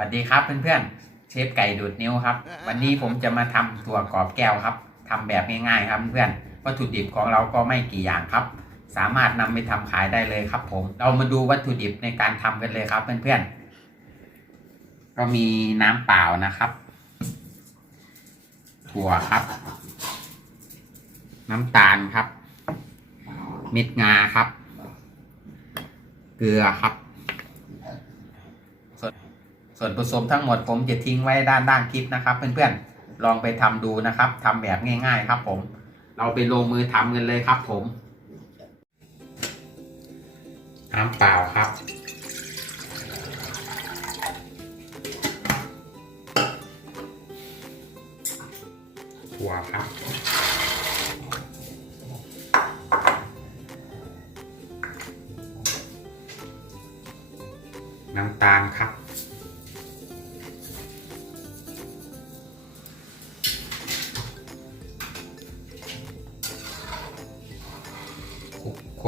สวัสดีครับเพื่อนๆ เชฟไก่ดูดนิ้วครับ วันนี้ผมจะมาทำถั่วกรอบแก้วครับทำแบบง่ายๆครับเพื่อนๆวัตถุดิบของเราก็ไม่กี่อย่างครับ สามารถนำไปทำขายได้เลยครับ ผม เรามาดูวัตถุดิบในการทำกันเลยครับ เพื่อนๆ ก็มีน้ำเปล่านะครับ ถั่วครับ น้ำตาลครับ เม็ดงาครับ เกลือครับ ส่วนผสมทั้งหมดผมจะทิ้งไว้ด้านด้านคลิปนะครับ เพื่อนๆลองไปทำดูนะครับทำแบบง่ายๆครับผม เราไปลงมือทำกันเลยครับผมน้ำเปล่าครับถั่วครับน้ำตาลครับ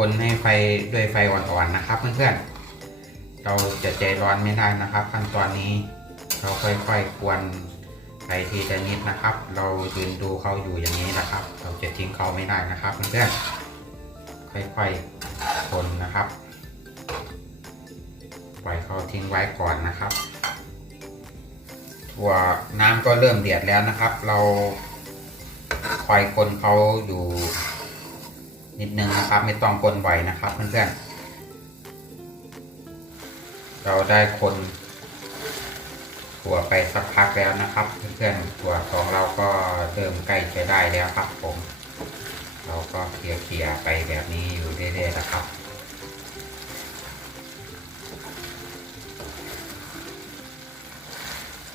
คนให้ไฟด้วยไฟอ่อนๆนะครับเพื่อนๆ เราจะใจร้อนไม่ได้นะครับ ขั้นตอนนี้เราค่อยๆกวนไปทีละนิดนะครับ เรายืนดูเขาอยู่อย่างนี้นะครับ เราจะทิ้งเขาไม่ได้นะครับเพื่อนๆค่อยๆคนนะครับปล่อยเขาทิ้งไว้ก่อนนะครับถั่วน้ำก็เริ่มเดือดแล้วนะครับ เราคอยคนเขาอยู่ นิดนึงนะครับ ไม่ต้องคนบ่อยนะครับเพื่อนๆเราได้คนถั่วไปสักพักแล้วนะครับ เพื่อนๆถั่วของเราก็เริ่มใกล้จะได้แล้วครับ ผม เราก็เคลียร์ๆไปแบบนี้อยู่เรื่อยๆนะครับ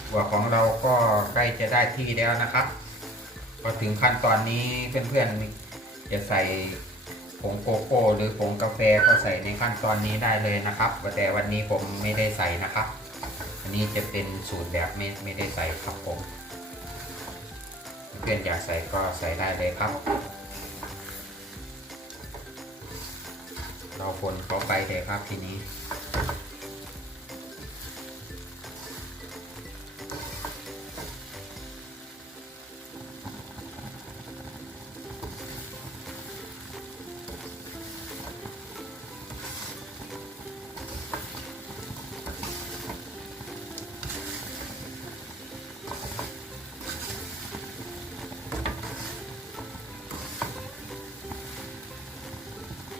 หัวของเราก็ใกล้จะได้ที่แล้วนะครับพอถึงขั้นตอนนี้เพื่อนๆจะใส่ งโกโก้หรือผงกาแฟก็ใส่ในขั้นตอนนี้ได้เลยนะครับ แต่วันนี้ผมไม่ได้ใส่นะครับ อันนี้จะเป็นสูตรแบบไม่ไม่ได้ใส่ครับผม เพื่อนอยากใส่ก็ใส่ได้เลยครับ เราคนเขาไปเลยครับทีนี้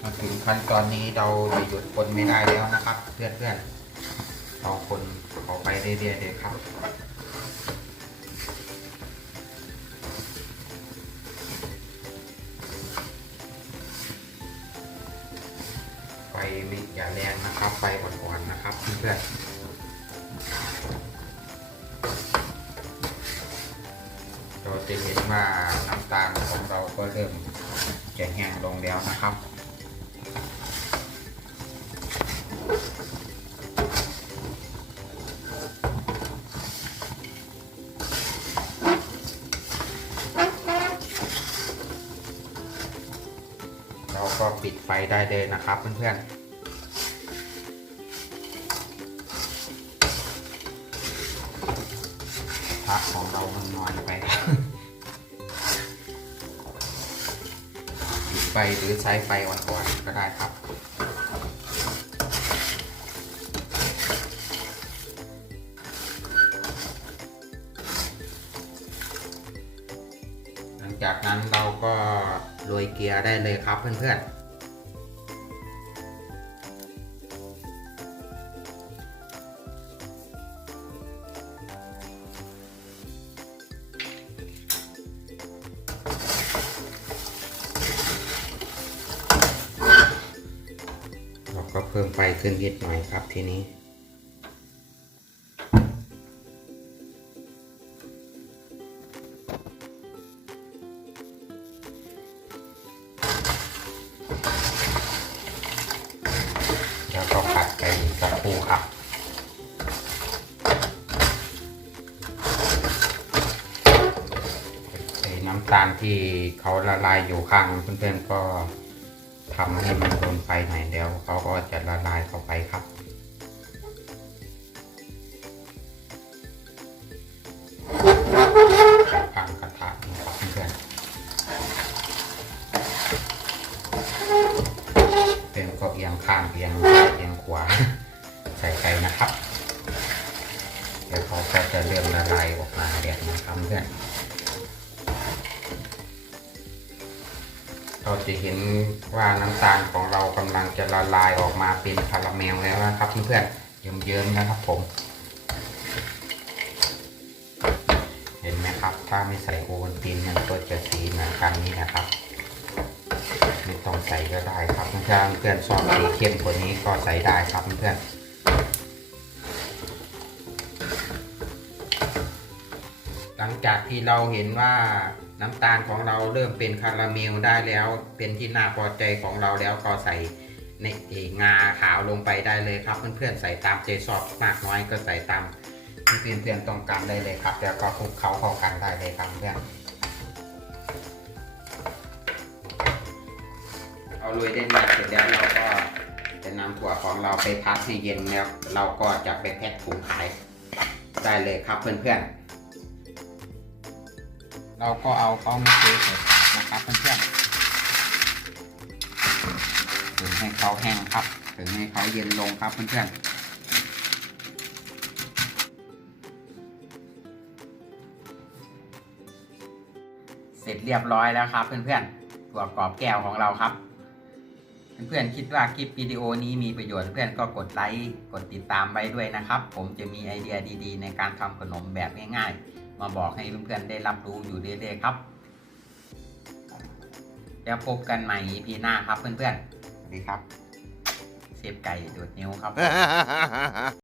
มาถึงขั้นตอนนี้เราจะหยุดคนไม่ได้แล้วนะครับ เพื่อนๆเราคนเขาไปเรื่อยๆเลยครับไฟไม่อย่าแรงนะครับ ไฟอ่อนๆนะครับเพื่อนๆเราจะเห็นว่าน้ำตาลของเราก็เริ่มจะแห้งลงแล้วนะครับ เราก็ปิดไฟได้เลยนะครับเพื่อนๆพักของเรามันน้อยไปปิดไฟหรือใช้ไฟอ่อนๆก็ได้ครับ จากนั้นเราก็โรยเกียร์ได้เลยครับเพื่อนๆเราก็เพิ่มไฟขึ้นนิดหน่อยครับทีนี้ ปูครับ น้ำตาลที่เขาละลายอยู่ข้างเพื่อนๆก็ทำให้มันโดนไฟหน่อยแล้วเขาก็จะละลายเข้าไปครับข้างกระทะนะครัเพื่อนเป็นก็เอียงข้างเอียงซ้ายเอียงขวา ส่ไปนะครับ เดี๋ยวเขาก็จะเริ่มละลายออกมาแบบนี้ครับเพื่อนเราจะเห็นว่าน้ำตาลของเรากำลังจะละลายออกมาเป็นคาราเมลแล้วนะครับเพื่อนๆเยิ้มๆนะครับผม เห็นไหมครับ ถ้าไม่ใส่โอวัลตินมันก็จะสีเหมือนกันนี่นะครับไม่ต้องใส่ก็ได้ครับเพื่อนๆเพื่อนชอบสีเข้มกว่านี้ก็ใส่ได้ครับเพื่อน จากที่เราเห็นว่าน้ำตาลของเราเริ่มเป็นคาราเมลได้แล้ว เป็นที่น่าพอใจของเราแล้วก็ใส่ในงาขาวลงไปได้เลยครับ เพื่อนๆใส่ตามใจชอบมากน้อยก็ใส่ตามที่เพื่อนๆต้องการได้เลยครับแล้วก็คลุกเคล้าเข้ากันได้เลยครับเพื่อนเอาลุยได้มาเสร็จแล้วเราก็จะนำถั่วของเราไปพักให้เย็นแล้ว เราก็จะไปแพ็คถุงขายได้เลยครับเพื่อนๆ เราก็เอาเขามาเทใส่ถาดนะครับเพื่อนๆถึงให้เขาแห้งครับถึงให้เขาเย็นลงครับเพื่อนๆเสร็จเรียบร้อยแล้วครับ เพื่อนๆถั่วกรอบแก้วของเราครับ เพื่อนๆคิดว่าคลิปวิดีโอนี้มีประโยชน์เพื่อนก็กดไลค์กดติดตามไว้ด้วยนะครับ ผมจะมีไอเดียดีๆ ในการทำขนมแบบง่ายๆ มาบอกให้เพื่อนๆได้รับรู้อยู่เรื่อยๆครับแล้วพบกันใหม่ EP หน้าครับเพื่อนๆสวัสดีครับเซฟไก่ดูดนิ้วครับ